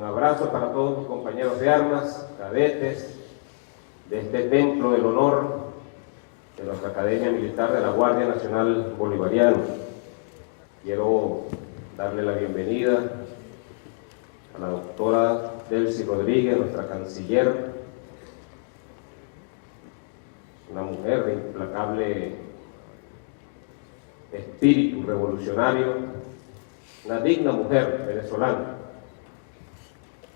Un abrazo para todos mis compañeros de armas, cadetes, de este templo del honor de nuestra Academia Militar de la Guardia Nacional Bolivariana. Quiero darle la bienvenida a la doctora Delcy Rodríguez, nuestra canciller, una mujer de implacable espíritu revolucionario, una digna mujer venezolana,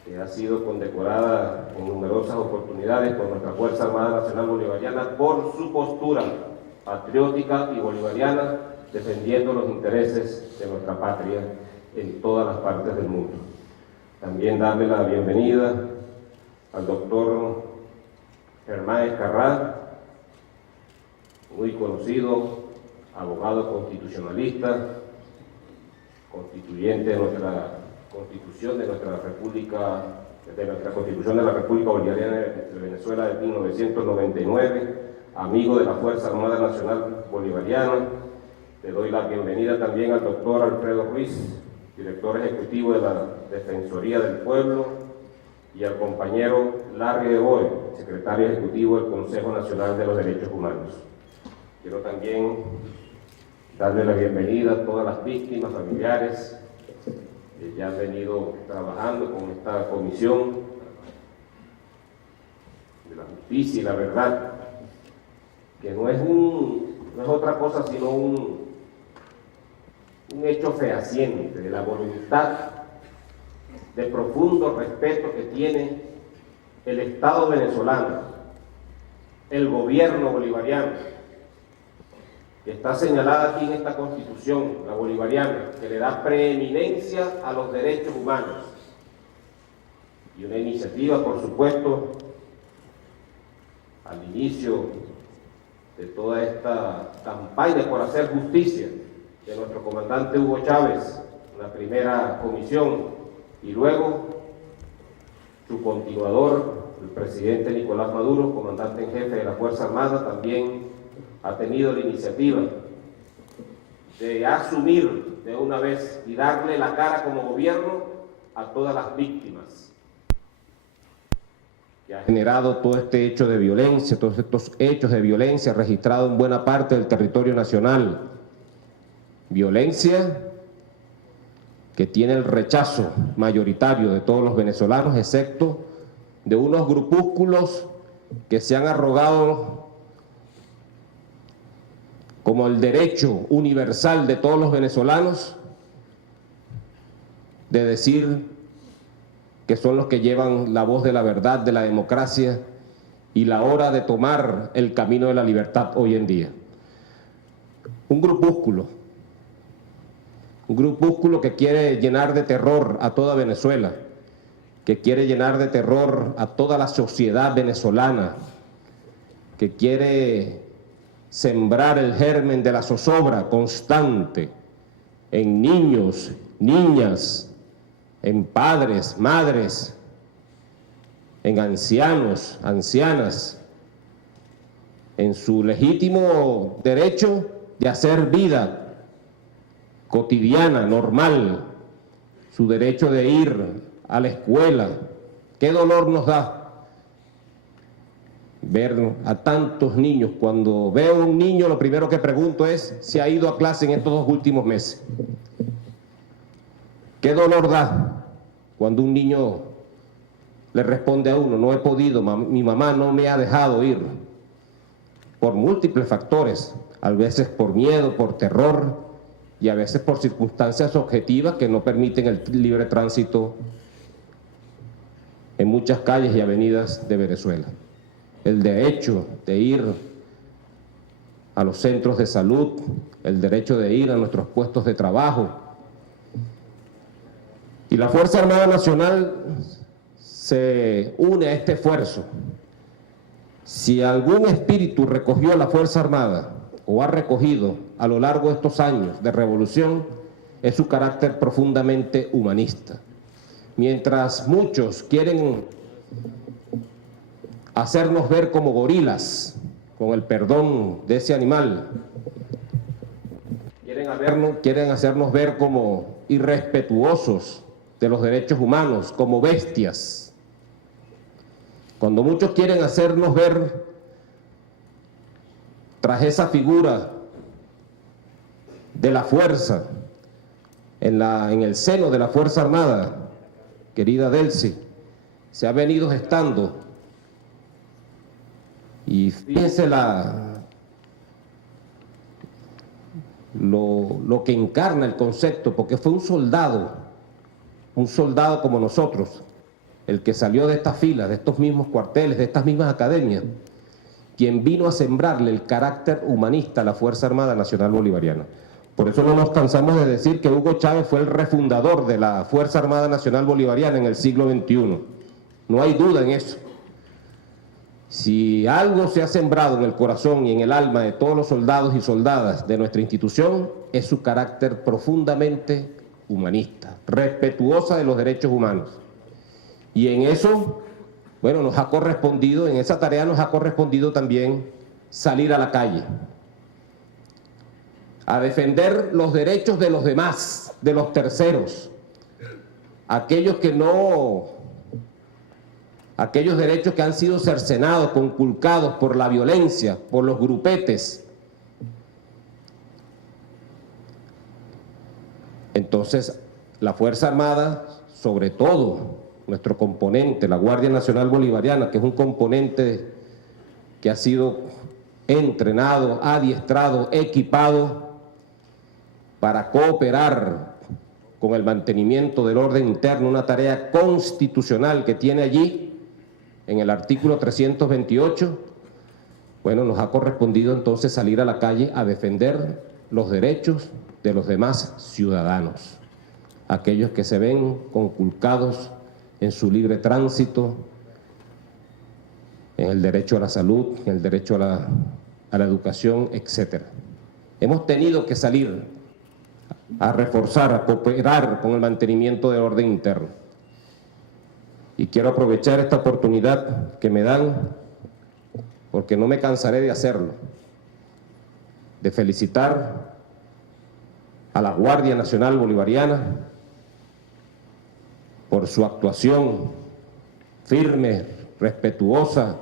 que ha sido condecorada en numerosas oportunidades por nuestra Fuerza Armada Nacional Bolivariana por su postura patriótica y bolivariana, defendiendo los intereses de nuestra patria en todas las partes del mundo. También darle la bienvenida al doctor Germán Escarrá, muy conocido, abogado constitucionalista, constituyente de nuestra Constitución de nuestra República, Constitución de la República Bolivariana de Venezuela de 1999, amigo de la Fuerza Armada Nacional Bolivariana. Le doy la bienvenida también al doctor Alfredo Ruiz, director ejecutivo de la Defensoría del Pueblo, y al compañero Larry de Boe, secretario ejecutivo del Consejo Nacional de los Derechos Humanos. Quiero también darle la bienvenida a todas las víctimas, familiares, que ya han venido trabajando con esta comisión de la justicia y la verdad, que no es otra cosa sino un hecho fehaciente de la voluntad de profundo respeto que tiene el Estado venezolano, el gobierno bolivariano, que está señalada aquí en esta Constitución, la bolivariana, que le da preeminencia a los derechos humanos. Y una iniciativa, por supuesto, al inicio de toda esta campaña por hacer justicia, de nuestro comandante Hugo Chávez, la primera comisión, y luego su continuador, el presidente Nicolás Maduro, comandante en jefe de la Fuerza Armada, también ha tenido la iniciativa de asumir de una vez y darle la cara como gobierno a todas las víctimas que ha generado todo este hecho de violencia, todos estos hechos de violencia registrados en buena parte del territorio nacional. Violencia que tiene el rechazo mayoritario de todos los venezolanos, excepto de unos grupúsculos que se han arrogado como el derecho universal de todos los venezolanos de decir que son los que llevan la voz de la verdad, de la democracia y la hora de tomar el camino de la libertad hoy en día. Un grupúsculo que quiere llenar de terror a toda Venezuela, que quiere llenar de terror a toda la sociedad venezolana, que quiere sembrar el germen de la zozobra constante en niños, niñas, en padres, madres, en ancianos, ancianas, en su legítimo derecho de hacer vida cotidiana, normal, su derecho de ir a la escuela. ¿Qué dolor nos da ver a tantos niños? Cuando veo a un niño, lo primero que pregunto es si ha ido a clase en estos 2 últimos meses. ¿Qué dolor da cuando un niño le responde a uno: no he podido, mi mamá no me ha dejado ir? Por múltiples factores, a veces por miedo, por terror, y a veces por circunstancias objetivas que no permiten el libre tránsito en muchas calles y avenidas de Venezuela. El derecho de ir a los centros de salud, el derecho de ir a nuestros puestos de trabajo. Y la Fuerza Armada Nacional se une a este esfuerzo. Si algún espíritu recogió la Fuerza Armada o ha recogido a lo largo de estos años de revolución, es su carácter profundamente humanista. Mientras muchos quieren hacernos ver como gorilas, con el perdón de ese animal, quieren hacernos ver como irrespetuosos de los derechos humanos como bestias. Cuando muchos quieren hacernos ver tras esa figura de la fuerza, en el seno de la Fuerza Armada, querida Delcy, se ha venido gestando, y fíjense lo que encarna el concepto, porque fue un soldado como nosotros, el que salió de estas filas, de estos mismos cuarteles, de estas mismas academias, quien vino a sembrarle el carácter humanista a la Fuerza Armada Nacional Bolivariana. Por eso no nos cansamos de decir que Hugo Chávez fue el refundador de la Fuerza Armada Nacional Bolivariana en el siglo XXI. No hay duda en eso. Si algo se ha sembrado en el corazón y en el alma de todos los soldados y soldadas de nuestra institución, es su carácter profundamente humanista, respetuosa de los derechos humanos. Y en eso, bueno, nos ha correspondido, en esa tarea nos ha correspondido también salir a la calle, a defender los derechos de los demás, de los terceros, aquellos derechos que han sido cercenados, conculcados por la violencia, por los grupetes. Entonces, la Fuerza Armada, sobre todo nuestro componente, la Guardia Nacional Bolivariana, que es un componente que ha sido entrenado, adiestrado, equipado para cooperar con el mantenimiento del orden interno, una tarea constitucional que tiene allí en el artículo 328, bueno, nos ha correspondido entonces salir a la calle a defender los derechos de los demás ciudadanos, aquellos que se ven conculcados en su libre tránsito, en el derecho a la salud, en el derecho a la educación, etc. Hemos tenido que salir a reforzar, a cooperar con el mantenimiento del orden interno. Y quiero aprovechar esta oportunidad que me dan, porque no me cansaré de hacerlo, de felicitar a la Guardia Nacional Bolivariana por su actuación firme, respetuosa,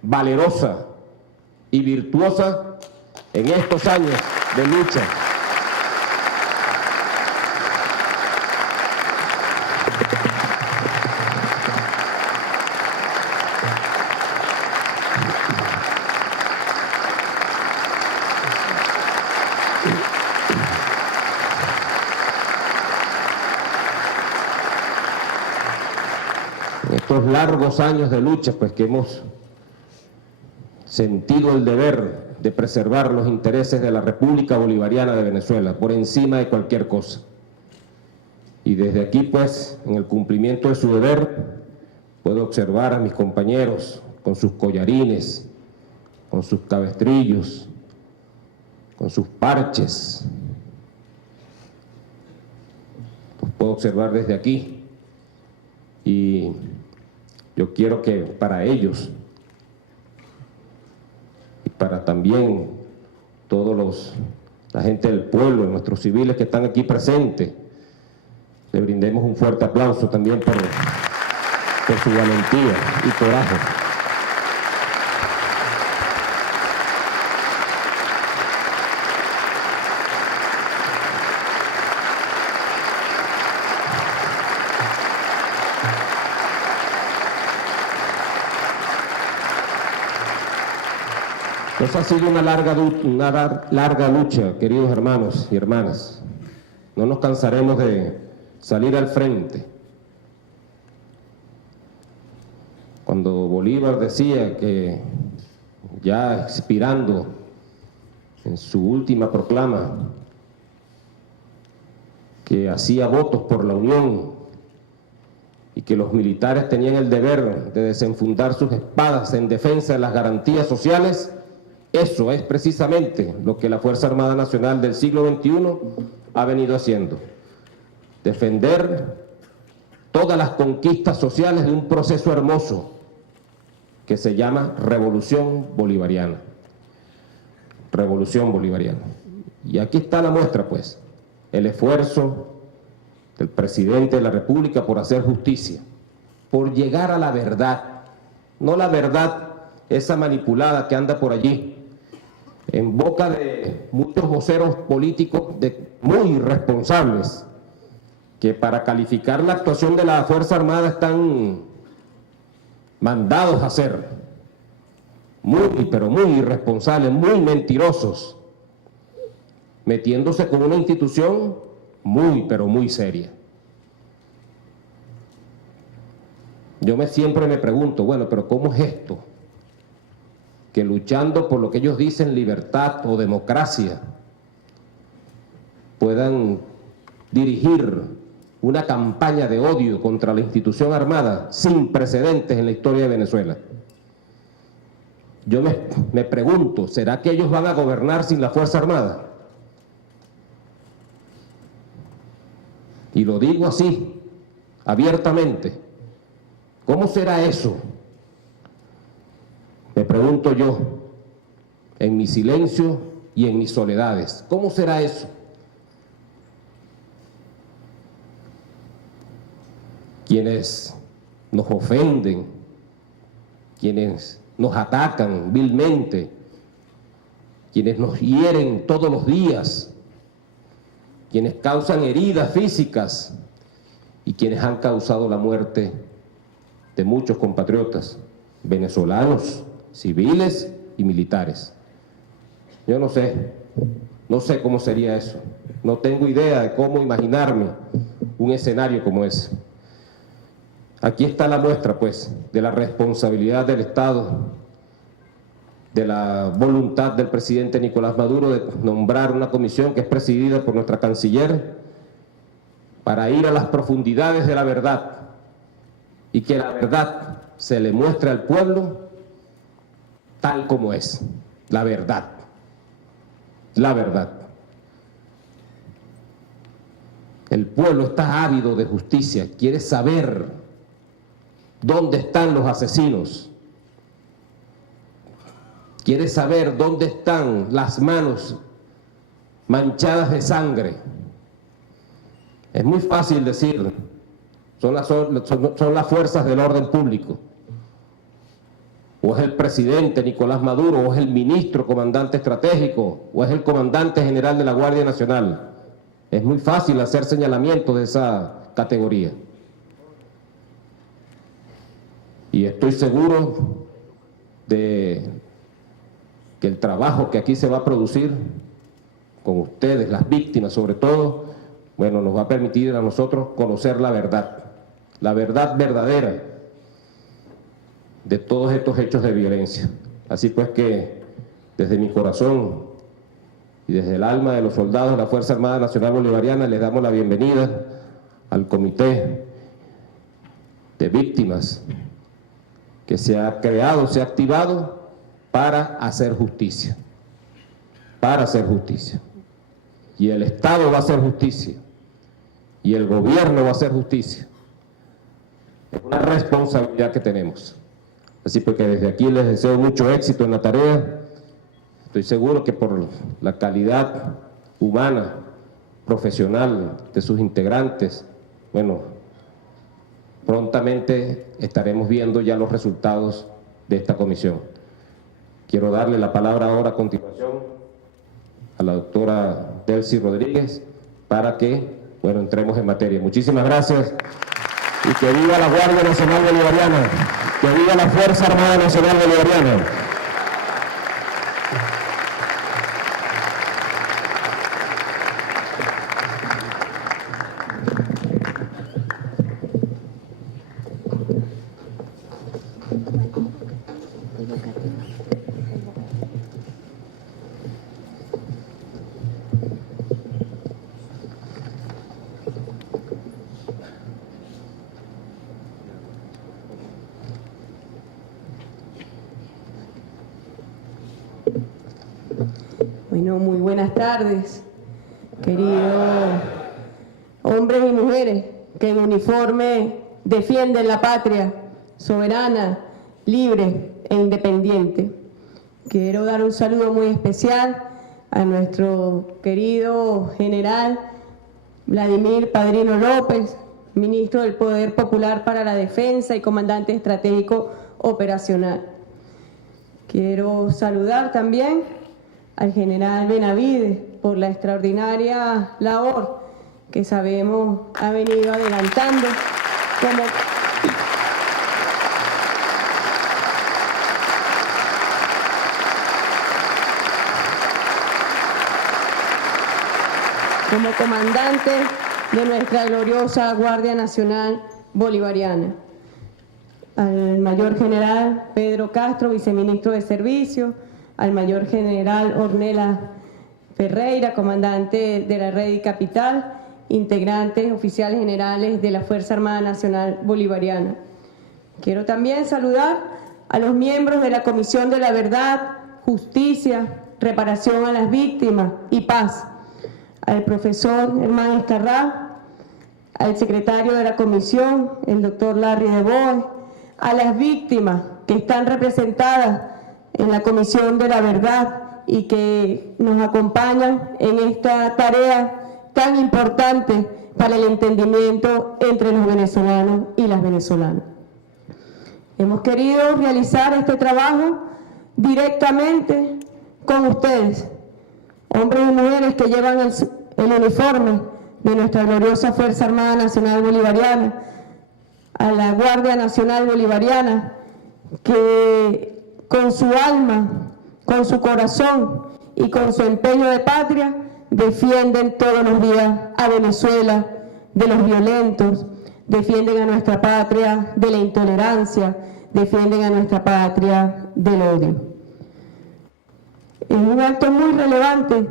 valerosa y virtuosa en estos años de lucha. Estos largos años de lucha, pues que hemos sentido el deber de preservar los intereses de la República Bolivariana de Venezuela por encima de cualquier cosa. Y desde aquí, pues, en el cumplimiento de su deber, puedo observar a mis compañeros con sus collarines, con sus cabestrillos, con sus parches. Los puedo observar desde aquí. Y yo quiero que para ellos y para también la gente del pueblo, nuestros civiles que están aquí presentes, le brindemos un fuerte aplauso también por su valentía y coraje. Esa ha sido una larga lucha, queridos hermanos y hermanas. No nos cansaremos de salir al frente. Cuando Bolívar decía que, ya expirando en su última proclama, que hacía votos por la unión y que los militares tenían el deber de desenfundar sus espadas en defensa de las garantías sociales, eso es precisamente lo que la Fuerza Armada Nacional del siglo XXI ha venido haciendo. Defender todas las conquistas sociales de un proceso hermoso que se llama Revolución Bolivariana. Revolución Bolivariana. Y aquí está la muestra, pues, el esfuerzo del presidente de la República por hacer justicia, por llegar a la verdad, no la verdad esa manipulada que anda por allí, en boca de muchos voceros políticos muy irresponsables, que para calificar la actuación de la Fuerza Armada están mandados a hacer, muy, pero muy irresponsables, muy mentirosos, metiéndose con una institución muy, pero muy seria. Siempre me pregunto, bueno, pero ¿cómo es esto? Que luchando por lo que ellos dicen libertad o democracia, puedan dirigir una campaña de odio contra la institución armada sin precedentes en la historia de Venezuela. Yo me pregunto, ¿será que ellos van a gobernar sin la Fuerza Armada? Y lo digo así, abiertamente. ¿Cómo será eso? Me pregunto yo, en mi silencio y en mis soledades. ¿Cómo será eso? Quienes nos ofenden, quienes nos atacan vilmente, quienes nos hieren todos los días, quienes causan heridas físicas y quienes han causado la muerte de muchos compatriotas venezolanos, civiles y militares. Yo no sé cómo sería eso, no tengo idea de cómo imaginarme un escenario como ese. Aquí está la muestra, pues, de la responsabilidad del Estado, de la voluntad del presidente Nicolás Maduro de nombrar una comisión que es presidida por nuestra canciller para ir a las profundidades de la verdad y que la verdad se le muestre al pueblo tal como es, la verdad, la verdad. El pueblo está ávido de justicia, quiere saber dónde están los asesinos, quiere saber dónde están las manos manchadas de sangre. Es muy fácil decir, son las fuerzas del orden público, o es el presidente Nicolás Maduro, o es el ministro comandante estratégico, o es el comandante general de la Guardia Nacional. Es muy fácil hacer señalamientos de esa categoría. Y estoy seguro de que el trabajo que aquí se va a producir con ustedes, las víctimas sobre todo, bueno, nos va a permitir a nosotros conocer la verdad verdadera de todos estos hechos de violencia. Así pues que desde mi corazón y desde el alma de los soldados de la Fuerza Armada Nacional Bolivariana les damos la bienvenida al comité de víctimas que se ha creado, se ha activado para hacer justicia, Y el Estado va a hacer justicia, y el gobierno va a hacer justicia. Es una responsabilidad que tenemos. Así pues que desde aquí les deseo mucho éxito en la tarea. Estoy seguro que por la calidad humana, profesional de sus integrantes, bueno, prontamente estaremos viendo ya los resultados de esta comisión. Quiero darle la palabra ahora a continuación a la doctora Delcy Rodríguez para que, bueno, entremos en materia. Muchísimas gracias y que viva la Guardia Nacional Bolivariana, que viva la Fuerza Armada Nacional Bolivariana. Bueno, muy buenas tardes, queridos hombres y mujeres que en uniforme defienden la patria soberana, libre e independiente. Quiero dar un saludo muy especial a nuestro querido general Vladimir Padrino López, ministro del Poder Popular para la Defensa y comandante estratégico operacional. Quiero saludar también al general Benavides por la extraordinaria labor que sabemos ha venido adelantando como comandante de nuestra gloriosa Guardia Nacional Bolivariana. Al mayor general Pedro Castro, viceministro de Servicio, al mayor general Ornella Ferreira, comandante de la Red Capital, integrantes oficiales generales de la Fuerza Armada Nacional Bolivariana. Quiero también saludar a los miembros de la Comisión de la Verdad, Justicia, Reparación a las Víctimas y Paz, al profesor Germán Escarrá, al secretario de la comisión, el doctor Larry de Boe, a las víctimas que están representadas en la Comisión de la Verdad y que nos acompañan en esta tarea tan importante para el entendimiento entre los venezolanos y las venezolanas. Hemos querido realizar este trabajo directamente con ustedes, hombres y mujeres que llevan el uniforme de nuestra gloriosa Fuerza Armada Nacional Bolivariana, a la Guardia Nacional Bolivariana, que con su alma, con su corazón y con su empeño de patria defienden todos los días a Venezuela de los violentos, defienden a nuestra patria de la intolerancia, defienden a nuestra patria del odio. Es un acto muy relevante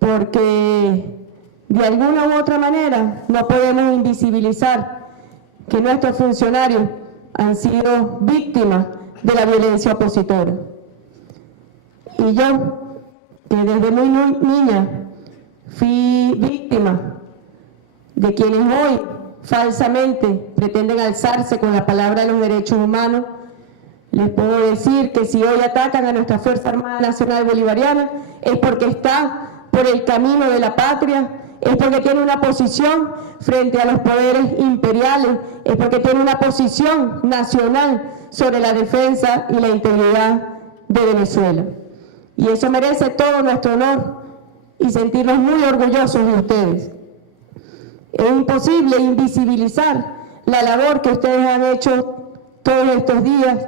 porque de alguna u otra manera no podemos invisibilizar que nuestros funcionarios han sido víctimas de la violencia opositora. Y yo, que desde muy niña fui víctima de quienes hoy falsamente pretenden alzarse con la palabra de los derechos humanos, les puedo decir que si hoy atacan a nuestra Fuerza Armada Nacional Bolivariana es porque está por el camino de la patria, es porque tiene una posición frente a los poderes imperiales, es porque tiene una posición nacional sobre la defensa y la integridad de Venezuela. Y eso merece todo nuestro honor y sentirnos muy orgullosos de ustedes. Es imposible invisibilizar la labor que ustedes han hecho todos estos días,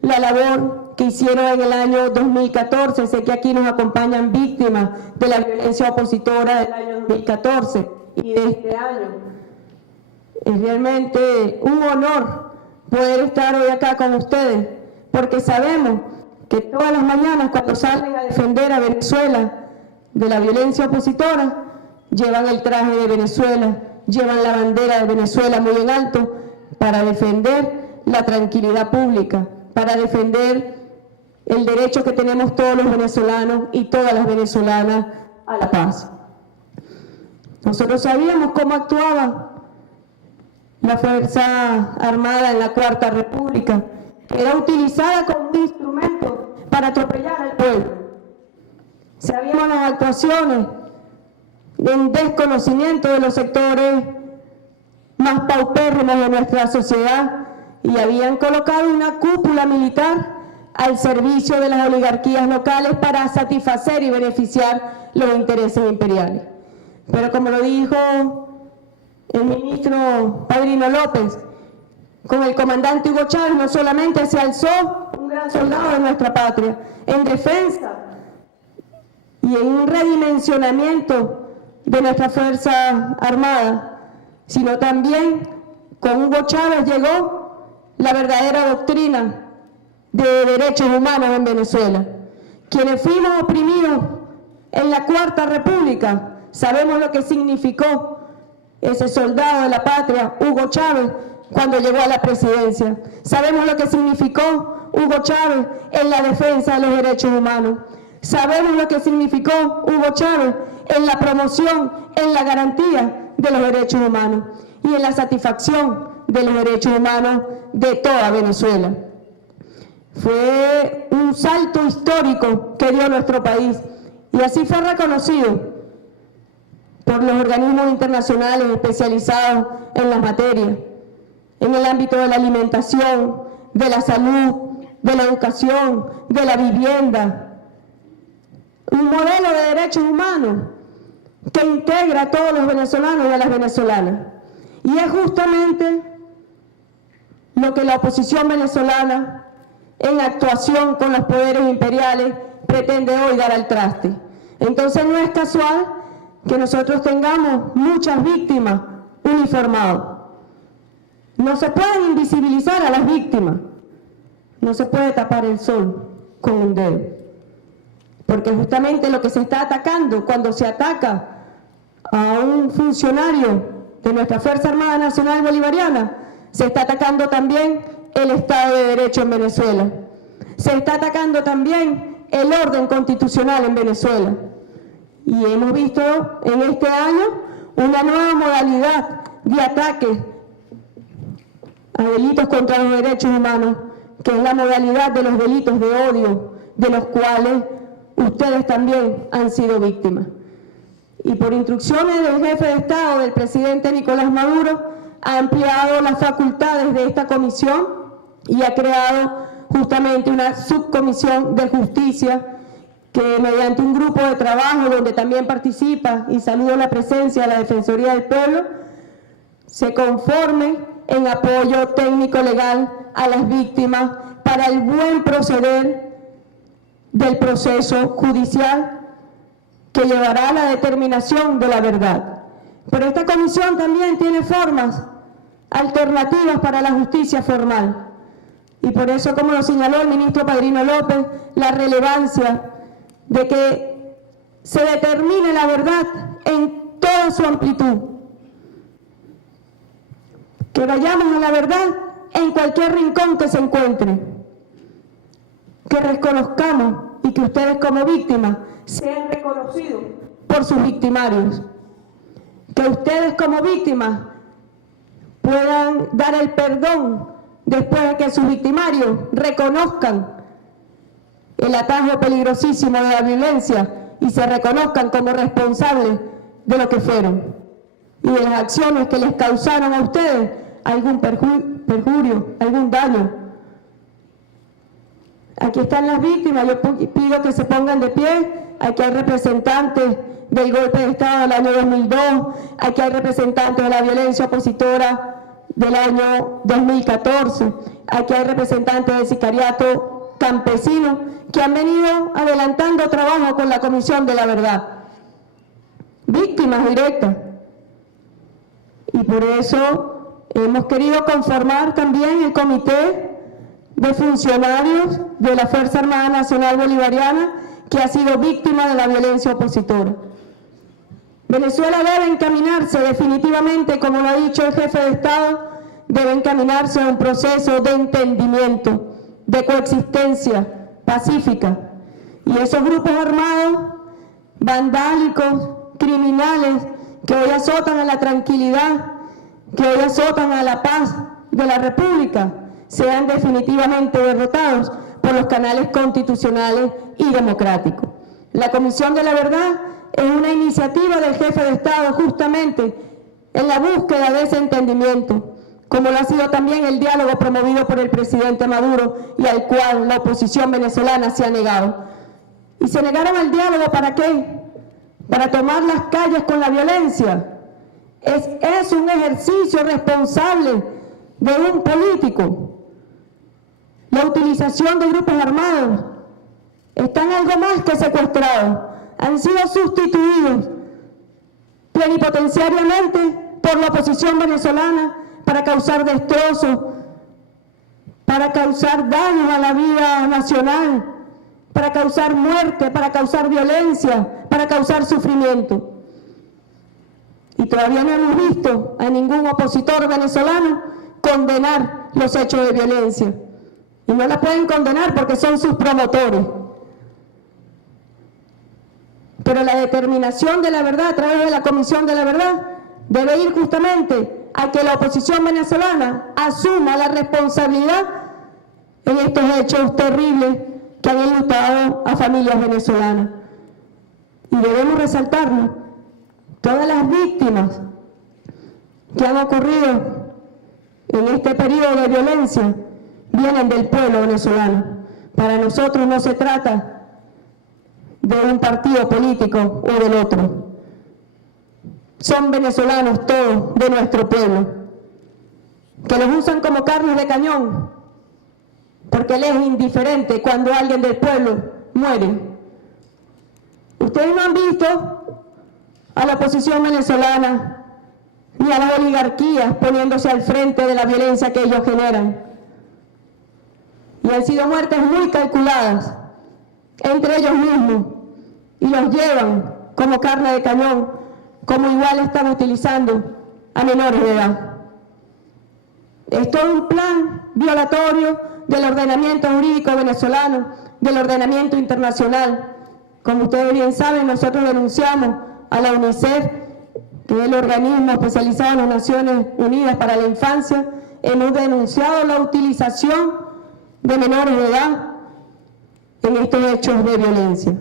la labor que hicieron en el año 2014, sé que aquí nos acompañan víctimas de la violencia opositora del año 2014 y de este año. Es realmente un honor poder estar hoy acá con ustedes, porque sabemos que todas las mañanas cuando salen a defender a Venezuela de la violencia opositora, llevan el traje de Venezuela, llevan la bandera de Venezuela muy en alto para defender la tranquilidad pública, para defender el derecho que tenemos todos los venezolanos y todas las venezolanas a la paz. Nosotros sabíamos cómo actuaba la Fuerza Armada en la Cuarta República, que era utilizada como un instrumento para atropellar al pueblo. Sabíamos las actuaciones en desconocimiento de los sectores más paupérrimos de nuestra sociedad y habían colocado una cúpula militar al servicio de las oligarquías locales para satisfacer y beneficiar los intereses imperiales. Pero como lo dijo el ministro Padrino López, con el comandante Hugo Chávez no solamente se alzó un gran soldado de nuestra patria en defensa y en un redimensionamiento de nuestra Fuerza Armada, sino también con Hugo Chávez llegó la verdadera doctrina de derechos humanos en Venezuela. Quienes fuimos oprimidos en la Cuarta República sabemos lo que significó ese soldado de la patria, Hugo Chávez, cuando llegó a la presidencia. Sabemos lo que significó Hugo Chávez en la defensa de los derechos humanos. Sabemos lo que significó Hugo Chávez en la promoción, en la garantía de los derechos humanos y en la satisfacción de los derechos humanos de toda Venezuela. Fue un salto histórico que dio nuestro país y así fue reconocido por los organismos internacionales especializados en las materias, en el ámbito de la alimentación, de la salud, de la educación, de la vivienda. Un modelo de derechos humanos que integra a todos los venezolanos y a las venezolanas. Y es justamente lo que la oposición venezolana, en actuación con los poderes imperiales, pretende hoy dar al traste. Entonces no es casual que nosotros tengamos muchas víctimas uniformadas. No se pueden invisibilizar a las víctimas, no se puede tapar el sol con un dedo, porque justamente lo que se está atacando cuando se ataca a un funcionario de nuestra Fuerza Armada Nacional Bolivariana, se está atacando también el Estado de Derecho en Venezuela, se está atacando también el orden constitucional en Venezuela. Y hemos visto en este año una nueva modalidad de ataque a delitos contra los derechos humanos, que es la modalidad de los delitos de odio, de los cuales ustedes también han sido víctimas. Y por instrucciones del jefe de Estado, del presidente Nicolás Maduro, ha ampliado las facultades de esta comisión y ha creado justamente una subcomisión de justicia que, mediante un grupo de trabajo donde también participa, y saludo la presencia de la Defensoría del Pueblo, se conforme en apoyo técnico legal a las víctimas para el buen proceder del proceso judicial que llevará a la determinación de la verdad. Pero esta comisión también tiene formas alternativas para la justicia formal. Y por eso, como lo señaló el ministro Padrino López, la relevancia de que se determine la verdad en toda su amplitud. Que vayamos a la verdad en cualquier rincón que se encuentre. Que reconozcamos y que ustedes como víctimas sean reconocidos por sus victimarios. Que ustedes como víctimas puedan dar el perdón después de que sus victimarios reconozcan el atajo peligrosísimo de la violencia y se reconozcan como responsables de lo que fueron y de las acciones que les causaron a ustedes algún perjurio, algún daño. Aquí están las víctimas, yo pido que se pongan de pie. Aquí hay representantes del golpe de Estado del año 2002, aquí hay representantes de la violencia opositora del año 2014, aquí hay representantes del sicariato campesino que han venido adelantando trabajo con la Comisión de la Verdad. Víctimas directas. Y por eso hemos querido conformar también el comité de funcionarios de la Fuerza Armada Nacional Bolivariana que ha sido víctima de la violencia opositora. Venezuela debe encaminarse definitivamente, como lo ha dicho el jefe de Estado, debe encaminarse a un proceso de entendimiento, de coexistencia pacífica. Y esos grupos armados, vandálicos, criminales, que hoy azotan a la tranquilidad, que hoy azotan a la paz de la República, sean definitivamente derrotados por los canales constitucionales y democráticos. La Comisión de la Verdad es una iniciativa del jefe de Estado justamente en la búsqueda de ese entendimiento, como lo ha sido también el diálogo promovido por el presidente Maduro y al cual la oposición venezolana se ha negado. ¿Y se negaron al diálogo para qué? Para tomar las calles con la violencia. Es un ejercicio responsable de un político. La utilización de grupos armados están algo más que secuestrados. Han sido sustituidos plenipotenciariamente por la oposición venezolana para causar destrozos, para causar daños a la vida nacional, para causar muerte, para causar violencia, para causar sufrimiento. Y todavía no hemos visto a ningún opositor venezolano condenar los hechos de violencia. Y no la pueden condenar porque son sus promotores. Pero la determinación de la verdad a través de la Comisión de la Verdad debe ir justamente a que la oposición venezolana asuma la responsabilidad en estos hechos terribles que han enlutado a familias venezolanas. Y debemos resaltarlo Todas las víctimas que han ocurrido en este periodo de violencia vienen del pueblo venezolano. Para nosotros no se trata de un partido político o del otro. Son venezolanos todos de nuestro pueblo, que los usan como carnes de cañón, porque les es indiferente cuando alguien del pueblo muere. Ustedes no han visto a la oposición venezolana ni a las oligarquías poniéndose al frente de la violencia que ellos generan. Y han sido muertes muy calculadas entre ellos mismos y los llevan como carne de cañón, como igual están utilizando a menores de edad. Es todo un plan violatorio del ordenamiento jurídico venezolano, del ordenamiento internacional. Como ustedes bien saben, nosotros denunciamos a la UNICEF, que es el organismo especializado en las Naciones Unidas para la Infancia. Hemos denunciado la utilización de menores de edad en estos hechos de violencia.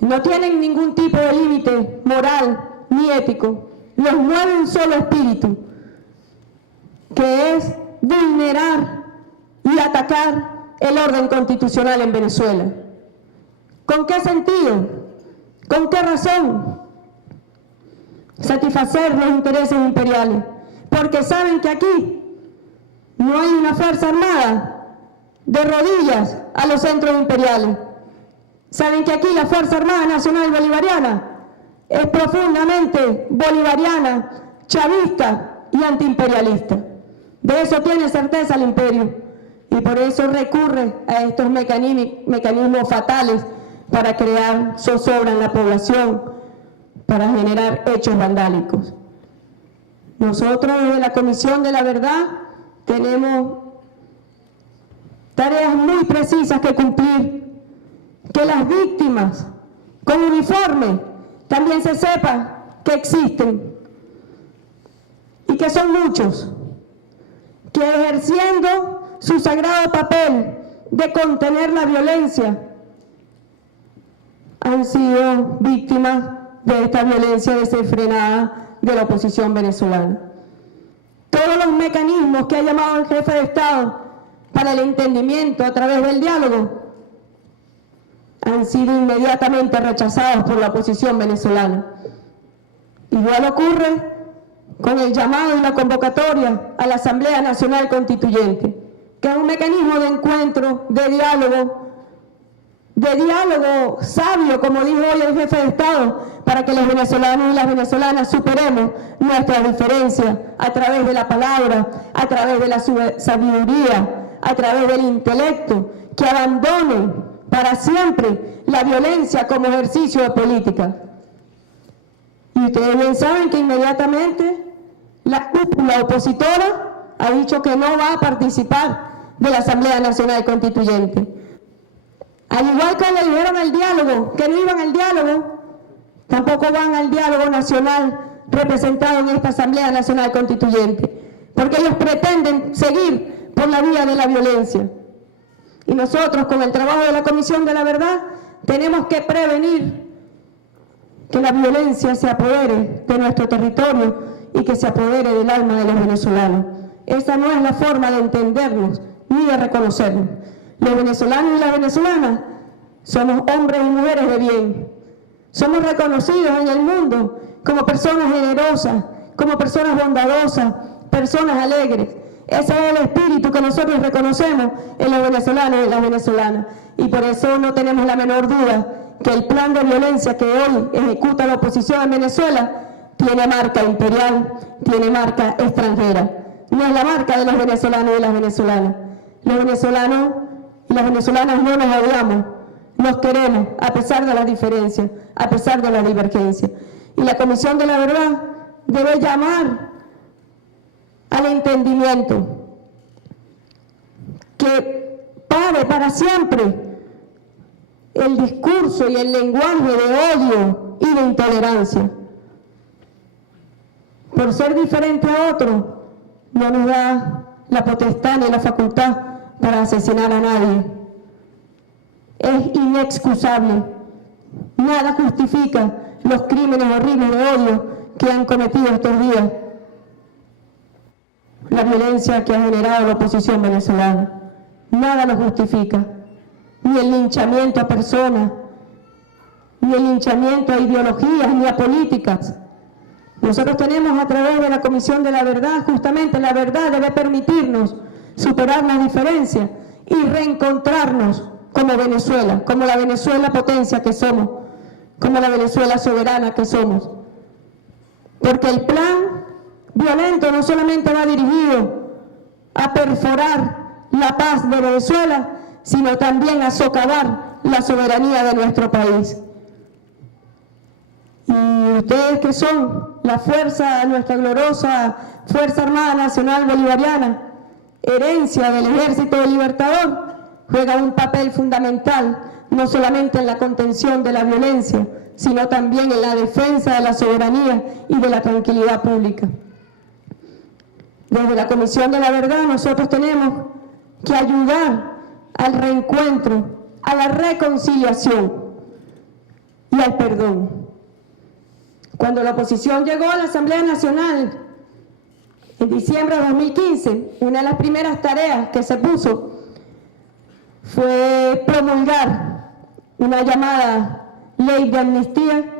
No tienen ningún tipo de límite moral ni ético, los mueve un solo espíritu, que es vulnerar y atacar el orden constitucional en Venezuela. ¿Con qué sentido? ¿Con qué razón? Satisfacer los intereses imperiales, porque saben que aquí no hay una fuerza armada de rodillas a los centros imperiales. Saben que aquí la Fuerza Armada Nacional Bolivariana es profundamente bolivariana, chavista y antiimperialista. De eso tiene certeza el imperio y por eso recurre a estos mecanismos fatales para crear zozobra en la población, para generar hechos vandálicos. Nosotros desde la Comisión de la Verdad tenemos tareas muy precisas que cumplir, que las víctimas con uniforme también se sepa que existen y que son muchos, que ejerciendo su sagrado papel de contener la violencia han sido víctimas de esta violencia desenfrenada de la oposición venezolana. Todos los mecanismos que ha llamado el jefe de Estado para el entendimiento a través del diálogo han sido inmediatamente rechazados por la oposición venezolana. Igual ocurre con el llamado y la convocatoria a la Asamblea Nacional Constituyente, que es un mecanismo de encuentro, de diálogo sabio, como dijo hoy el jefe de Estado, para que los venezolanos y las venezolanas superemos nuestras diferencias a través de la palabra, a través de la sabiduría, a través del intelecto, que abandonen para siempre la violencia como ejercicio de política. Y ustedes bien saben que inmediatamente la cúpula opositora ha dicho que no va a participar de la Asamblea Nacional Constituyente. Al igual que le dijeron al diálogo, que no iban al diálogo, tampoco van al diálogo nacional representado en esta Asamblea Nacional Constituyente, porque ellos pretenden seguir por la vía de la violencia. Y nosotros, con el trabajo de la Comisión de la Verdad, tenemos que prevenir que la violencia se apodere de nuestro territorio y que se apodere del alma de los venezolanos. Esa no es la forma de entendernos ni de reconocernos. Los venezolanos y las venezolanas somos hombres y mujeres de bien. Somos reconocidos en el mundo como personas generosas, como personas bondadosas, personas alegres. Ese es el espíritu que nosotros reconocemos en los venezolanos y las venezolanas. Y por eso no tenemos la menor duda que el plan de violencia que hoy ejecuta la oposición en Venezuela tiene marca imperial, tiene marca extranjera. No es la marca de los venezolanos y las venezolanas. Los venezolanos y las venezolanas no nos odiamos, nos queremos a pesar de las diferencias, a pesar de las divergencias. Y la Comisión de la Verdad debe llamar al entendimiento, que pare para siempre el discurso y el lenguaje de odio y de intolerancia. Por ser diferente a otro, no nos da la potestad ni la facultad para asesinar a nadie. Es inexcusable. Nada justifica los crímenes horribles de odio que han cometido estos días, la violencia que ha generado la oposición venezolana. Nada lo justifica, ni el linchamiento a personas, ni el linchamiento a ideologías, ni a políticas. Nosotros tenemos a través de la Comisión de la Verdad, justamente la verdad debe permitirnos superar las diferencias y reencontrarnos como Venezuela, como la Venezuela potencia que somos, como la Venezuela soberana que somos. Porque el plan violento no solamente va dirigido a perforar la paz de Venezuela, sino también a socavar la soberanía de nuestro país. Y ustedes que son la fuerza, nuestra gloriosa Fuerza Armada Nacional Bolivariana, herencia del Ejército Libertador, juega un papel fundamental, no solamente en la contención de la violencia, sino también en la defensa de la soberanía y de la tranquilidad pública. Desde la Comisión de la Verdad nosotros tenemos que ayudar al reencuentro, a la reconciliación y al perdón. Cuando la oposición llegó a la Asamblea Nacional en diciembre de 2015, una de las primeras tareas que se puso fue promulgar una llamada ley de amnistía,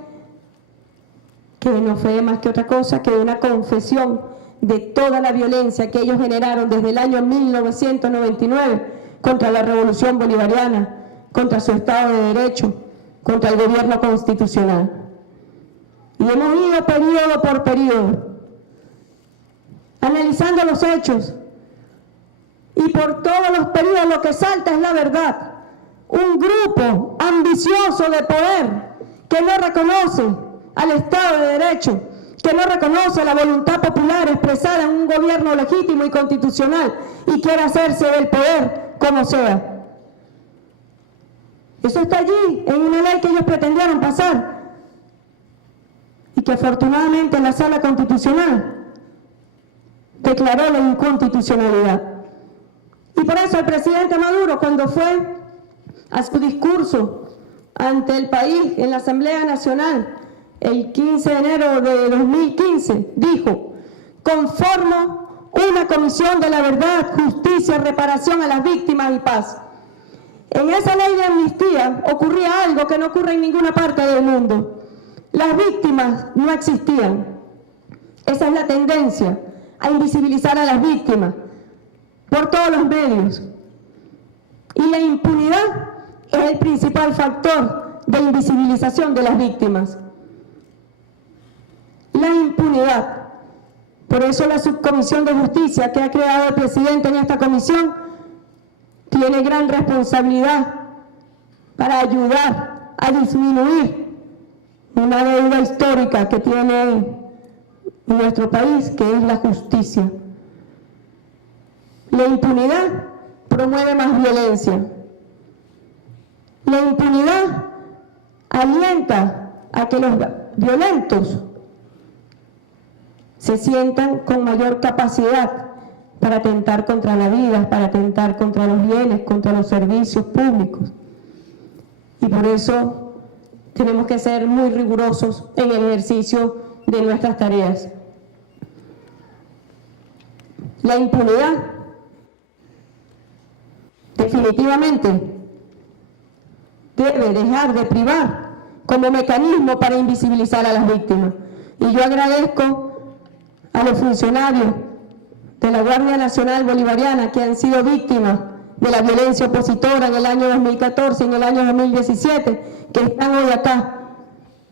que no fue más que otra cosa que una confesión de toda la violencia que ellos generaron desde el año 1999 contra la Revolución Bolivariana, contra su Estado de Derecho, contra el gobierno constitucional. Y hemos ido periodo por periodo, analizando los hechos, y por todos los periodos lo que salta es la verdad. Un grupo ambicioso de poder que no reconoce al Estado de Derecho, que no reconoce la voluntad popular expresada en un gobierno legítimo y constitucional y quiere hacerse del poder como sea. Eso está allí, en una ley que ellos pretendieron pasar y que afortunadamente la Sala Constitucional declaró la inconstitucionalidad. Y por eso el presidente Maduro, cuando fue a su discurso ante el país en la Asamblea Nacional el 15 de enero de 2015, dijo: conformo una comisión de la verdad, justicia, reparación a las víctimas y paz. En esa ley de amnistía ocurría algo que no ocurre en ninguna parte del mundo. Las víctimas no existían. Esa es la tendencia, a invisibilizar a las víctimas por todos los medios. Y la impunidad es el principal factor de invisibilización de las víctimas. La impunidad. Por eso la subcomisión de justicia que ha creado el presidente en esta comisión tiene gran responsabilidad para ayudar a disminuir una deuda histórica que tiene nuestro país, que es la justicia. La impunidad promueve más violencia. La impunidad alienta a que los violentos se sientan con mayor capacidad para atentar contra la vida, para atentar contra los bienes, contra los servicios públicos. Y por eso tenemos que ser muy rigurosos en el ejercicio de nuestras tareas. La impunidad definitivamente debe dejar de privar como mecanismo para invisibilizar a las víctimas. Y yo agradezco a los funcionarios de la Guardia Nacional Bolivariana que han sido víctimas de la violencia opositora en el año 2014 y en el año 2017, que están hoy acá,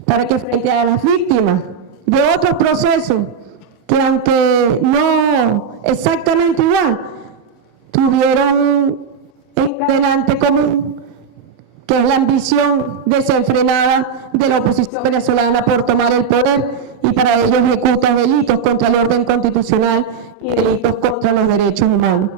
para que frente a las víctimas de otros procesos que, aunque no exactamente igual, tuvieron un encadenante común, que es la ambición desenfrenada de la oposición venezolana por tomar el poder, y para ello ejecuta delitos contra el orden constitucional y delitos contra los derechos humanos.